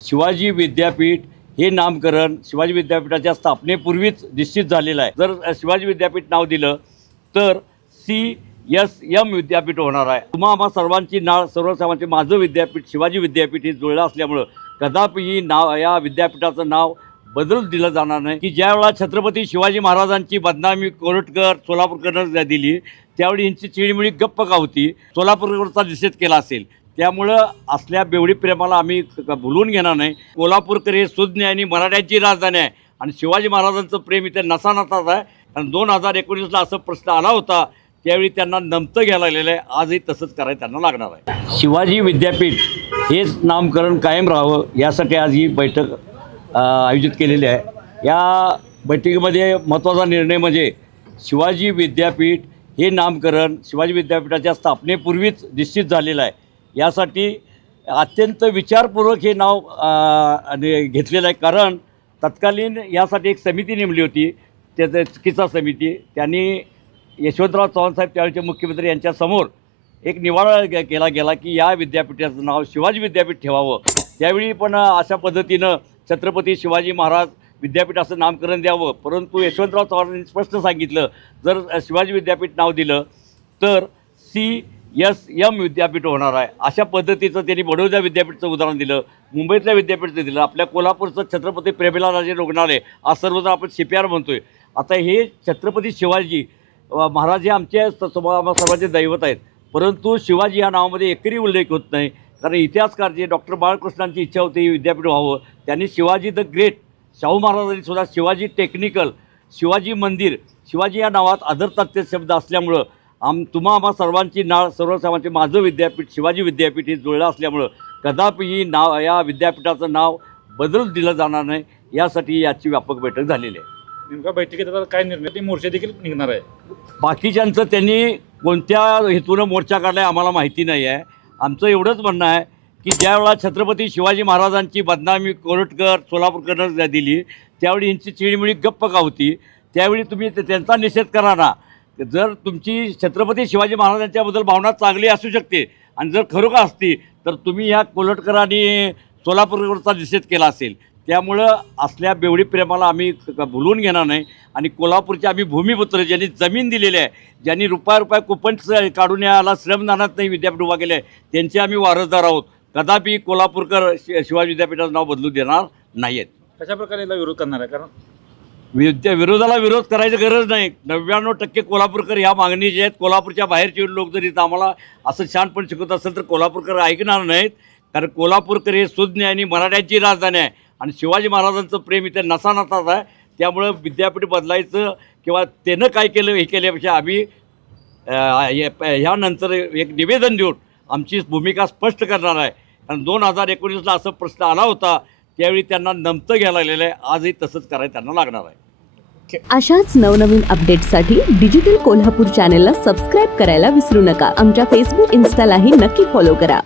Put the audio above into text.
शिवाजी विद्यापीठ हे नामकरण शिवाजी विद्यापीठाच्या स्थापनेपूर्वीच निश्चित झालेलं आहे। जर शिवाजी विद्यापीठ नाव दिलं तर CSM विद्यापीठ होणार आहे। तुम्हा आम्हा सर्वांची नाळ सर्वसामान्यांचे माझं विद्यापीठ शिवाजी विद्यापीठ हे जुळलं असल्यामुळे कदापि ही नाव या विद्यापीठाचं नाव बदलून दिलं जाणार नाही। की ज्यावेळेला छत्रपती शिवाजी महाराजांची बदनामी कोरटकर सोलापूरकरांना दिली त्यावेळी यांची चिडीमिडी गप्प का होती, सोलापूरकरचा निषेध केला असेल। त्यामुळं असल्या बेवडी प्रेमाला आम्ही भुलून घेणार नाही। कोल्हापूरकर हे सुज्ञ आणि मराठ्यांची राजधानी आहे आणि शिवाजी महाराजांचं प्रेम इथे नसानाताच आहे। आणि 2019ला असं प्रश्न आला होता त्यावेळी त्यांना नमतं घ्यायला लागलेलं आहे, आजही तसंच करायला त्यांना लागणार आहे। शिवाजी विद्यापीठ हेच नामकरण कायम राहावं यासाठी आज ही बैठक आयोजित केलेली आहे। या बैठकीमध्ये महत्त्वाचा निर्णय म्हणजे शिवाजी विद्यापीठ हे नामकरण शिवाजी विद्यापीठाच्या स्थापनेपूर्वीच निश्चित झालेलं आहे। यासाठी अत्यंत विचारपूर्वक हे नाव घेतलेलं आहे। कारण तत्कालीन यासाठी एक समिती नेमली होती, त्याचं चिकित्सा समिती, त्यांनी यशवंतराव चव्हाण साहेब त्यावेळेचे मुख्यमंत्री यांच्यासमोर एक निवाडा केला गेला की या विद्यापीठाचं नाव शिवाजी विद्यापीठ ठेवावं। त्यावेळी पण अशा पद्धतीनं छत्रपती शिवाजी महाराज विद्यापीठ असं नामकरण द्यावं, परंतु यशवंतराव चव्हाणांनी स्पष्ट सांगितलं जर शिवाजी विद्यापीठ नाव दिलं तर CSM विद्यापीठ होणार आहे। अशा पद्धतीचं त्यांनी बडोदा विद्यापीठचं उदाहरण दिलं, मुंबईतल्या विद्यापीठाचं दिलं, आपल्या कोल्हापूरचं छत्रपती प्रेमलालजी रुग्णालय आज सर्वजण आपण CPR म्हणतोय। आता हे छत्रपती शिवाजी महाराज हे आमच्या सर्वांचे दैवत आहेत, परंतु शिवाजी या नावामध्ये एकही उल्लेख होत नाही। कारण इतिहासकार जे डॉक्टर बाळकृष्णांची इच्छा होती विद्यापीठ व्हावं, त्यांनी शिवाजी द ग्रेट, शाहू महाराजांनी सुद्धा शिवाजी टेक्निकल, शिवाजी मंदिर, शिवाजी या नावात आदरतात्य शब्द असल्यामुळं तुम्हा आम्हा सर्वांची नाळ सर्वसामान्यांचे माझं विद्यापीठ शिवाजी विद्यापीठ हे जुळलं असल्यामुळं कदापि ही नाव या विद्यापीठाचं नाव बदलून दिलं जाणार नाही। यासाठी याची व्यापक बैठक झालेली आहे। नेमका बैठकीत आता काय निर्णय, ते मोर्चा देखील निघणार आहे? बाकीच्यांचं त्यांनी कोणत्या हेतूनं मोर्चा काढला आहे आम्हाला माहिती नाही आहे। आमचं एवढंच म्हणणं आहे की ज्यावेळेला छत्रपती शिवाजी महाराजांची बदनामी कोरटकर सोलापूरकरांना दिली त्यावेळी यांची चिडीमिडी गप्प का होती, त्यावेळी तुम्ही त्यांचा निषेध करा ना। जर तुमची छत्रपती शिवाजी महाराजांच्याबद्दल भावना चांगली असू शकते आणि जर खरोखर असती तर तुम्ही ह्या कोरटकरांनी सोलापूरकरचा निषेध केला असेल। त्यामुळं असल्या बेवडी प्रेमाला आम्ही भुलून घेणार नाही आणि कोल्हापूरचे आम्ही भूमिपुत्र ज्यांनी जमीन दिलेली आहे, ज्यांनी रुपया कुपन काढून याला श्रमदानात नाही विद्यापीठ उभा केलं आहे, त्यांचे आम्ही वारसदार आहोत। कदापि कोल्हापूरकर शिवाजी विद्यापीठाचं नाव बदलू देणार नाही आहेत। कशा प्रकारे याला विरोध करणार आहे? कारण विरोधाला विरोध करायची गरज नाही। 99% कोल्हापूरकर ह्या मागणी जे आहेत, कोल्हापूरच्या बाहेरचे लोक जरी आम्हाला असं छानपण शिकवत असेल तर कोल्हापूरकर ऐकणार नाहीत। कारण कोल्हापूरकर हे सुज्ञ आणि मराठ्यांची राजधानी आहे आणि शिवाजी महाराजांचं प्रेम इथे नसानाताच आहे। त्यामुळं विद्यापीठ बदलायचं किंवा त्यानं काय केलं हे केल्यापेक्षा आम्ही ह्यानंतर एक निवेदन देऊन आमची भूमिका स्पष्ट करणार आहे। कारण 2019ला असं प्रश्न आला होता त्यावेळी त्यांना नमतं घ्यायला लागलेलं आहे, आजही तसंच करायला त्यांना लागणार आहे। अशाच नवनवीन अपडेट्ससाठी डिजिटल कोल्हापूर चॅनेलला सबस्क्राईब करायला विसरू नका। आमच्या Facebook, Instaलाही नक्की फॉलो करा।